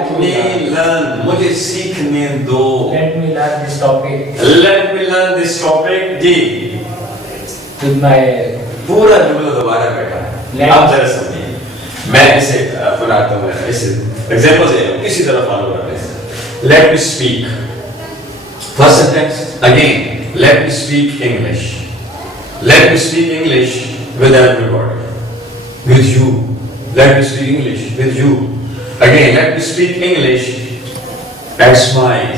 Let me learn. मुझे सीखने दो. Let me learn this topic. Let me learn this topic. Ji. With my पूरा जुमला दोबारा बैठा है. आप जरा समझिए. मैं इसे बनाता हूँ. इसे एग्जाम्पल दे रहा हूँ. इसी तरह फॉलो करते हैं. Let me speak. First sentence again. Let me speak English. Let me speak English with everybody. With you. Let me speak English with you. Again, let me speak English and smile.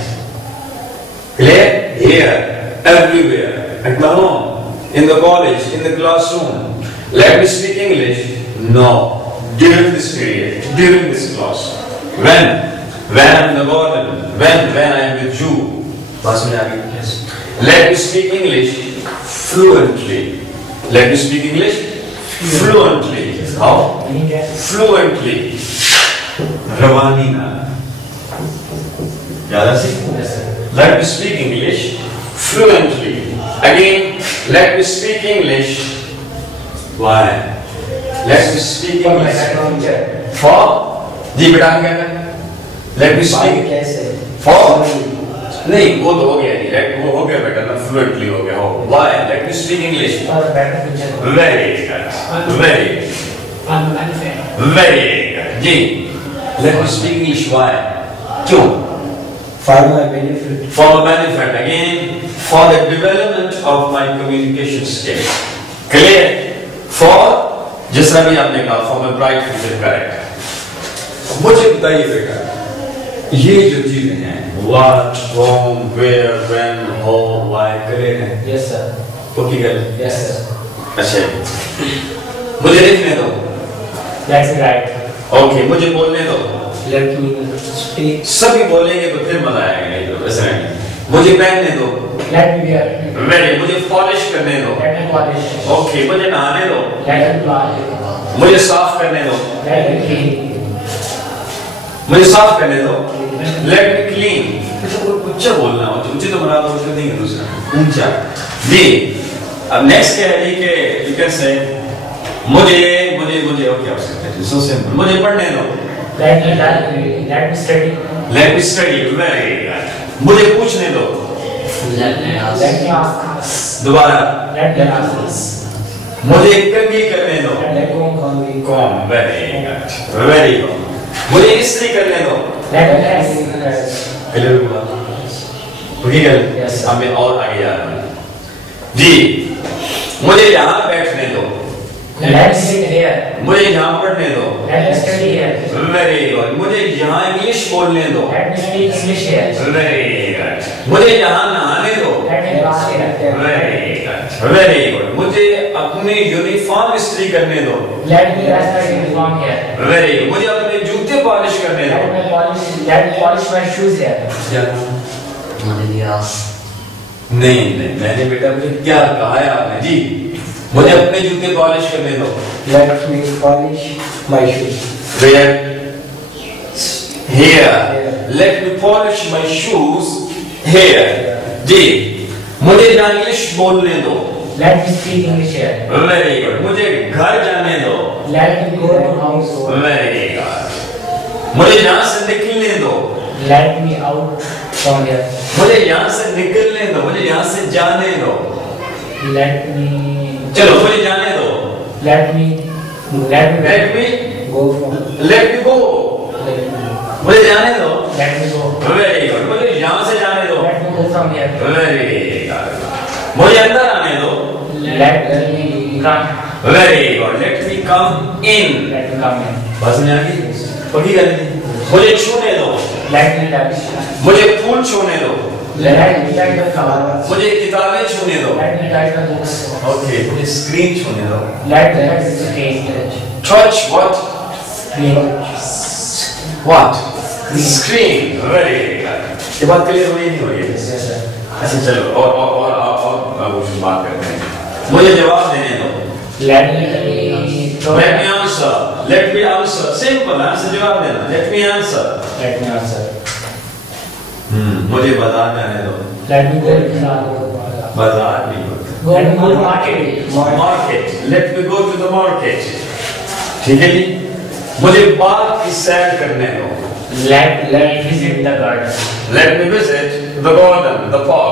Clear? Here, everywhere, at my home, in the college, in the classroom. Let me speak English now, during this period, during this class. When I'm in the garden, when I am with you. Yes. Let me speak English fluently. Let me speak English fluently. How? Fluently. Ravani na. Yada si? Let me speak English fluently. Again, let me speak English. Why? Let me speak English. For? जी बेटा क्या है? Let me speak. For? नहीं वो तो हो गया नहीं. Let वो हो गया बेटा ना fluently हो गया. हो. Why? Let me speak English. Very good. Very good. Ji. Let me speak English. Why? क्यों? For my benefit. For my benefit. Again, for the development of my communication skills. Clear? For जिस तरह भी आपने कहा for my bright future. Correct. मुझे बताइए बेटा. ये जो चीजें हैं what, whom, where, when, how, why clear है? Yes sir. ओके कर. Yes sir. अच्छा मुझे लिखने दो. That's right. ओके मुझे बोलने दो. Let me speak. सभी बोलेंगे तो फिर मजा आएगा. नहीं तो ऐसा नहीं. मुझे पहनने दो. Let me wear. वेरी. मुझे पॉलिश करने दो. Let me polish. ओके मुझे नहाने दो. Let me polish. मुझे साफ करने दो. Let me clean. मुझे साफ करने दो. Let me clean. ऊंचा बोलना हो. ऊंचे तो बना दो. उसका नहीं है दूसरा. ऊंचा. जी. अब नेक्स्ट क्या है कि you can say मुझे और क्या हो सकता है? So simple. मुझे पढ़ने दो. Let me study. Let me study. Very good. मुझे पूछने दो. Let me ask. दोबारा. Let me ask. मुझे कंघी करने दो. Let me comb. Comb. Very good. Very good. मुझे इस्त्री करने दो. Let me ask. क्लियर हुआ? ठीक है. Yes. अब मैं और आगे जा रहा हूँ. जी. मुझे यहाँ बैठने दो. Let me sit here. मुझे यहाँ पढ़ने दो. Let me study here. Very good. मुझे यहाँ इंग्लिश बोलने दो. Let me speak English here. Very good. मुझे यहाँ नहाने दो. Let me wash here. Very good. Very good. मुझे अपनी यूनिफॉर्म इस्त्री करने दो. Let me wash my uniform here. Very good. मुझे अपने जूते पॉलिश करने दो. Let me polish my shoes here. नहीं मैंने बेटा मुझे क्या कहा है आपने जी. मुझे अपने जूते पॉलिश करने दो. Let me polish my shoes. Where? Here. Let me polish my shoes here. जी. मुझे इंग्लिश बोलने दो. Let me speak English here. Very good. मुझे घर जाने दो. Let me go to house. Very good. मुझे यहाँ से निकलने दो. Let me out from here. मुझे यहाँ से निकलने दो. मुझे यहाँ से जाने दो. Let me. चलो मुझे जाने दो. Let me go from. Let me go. मुझे जाने दो. Let me go. Very good. मुझे यहाँ से जाने दो. Let me go from here. Very good. मुझे अंदर आने दो. Let me come. Very good. Let me come in. Let me come in. बस नहीं आ गई. पकी कर ली. मुझे छूने दो. Let me touch. मुझे फूल छूने दो. Let me touch the flowers. मुझे किताबें छूने दो. Let me touch the books. Okay. मुझे स्क्रीन छूने दो. Let me touch the screen. Touch what? Screen. What? Screen. Very good. ये बात क्लियर हुई नहीं हुई? Yes sir. अच्छा चलो और कुछ बात करते हैं. मुझे जवाब देने दो. Let me answer. Let me answer. Simple answer. जवाब देना. Let me answer. Let me answer. मुझे बाजार जाने दो. Let me go to बाजार नहीं होता. Go to market. Market. Let me go to the market. ठीक है जी. मुझे बाग की सैर करने दो. Let me visit the garden. Let me visit the garden, the park.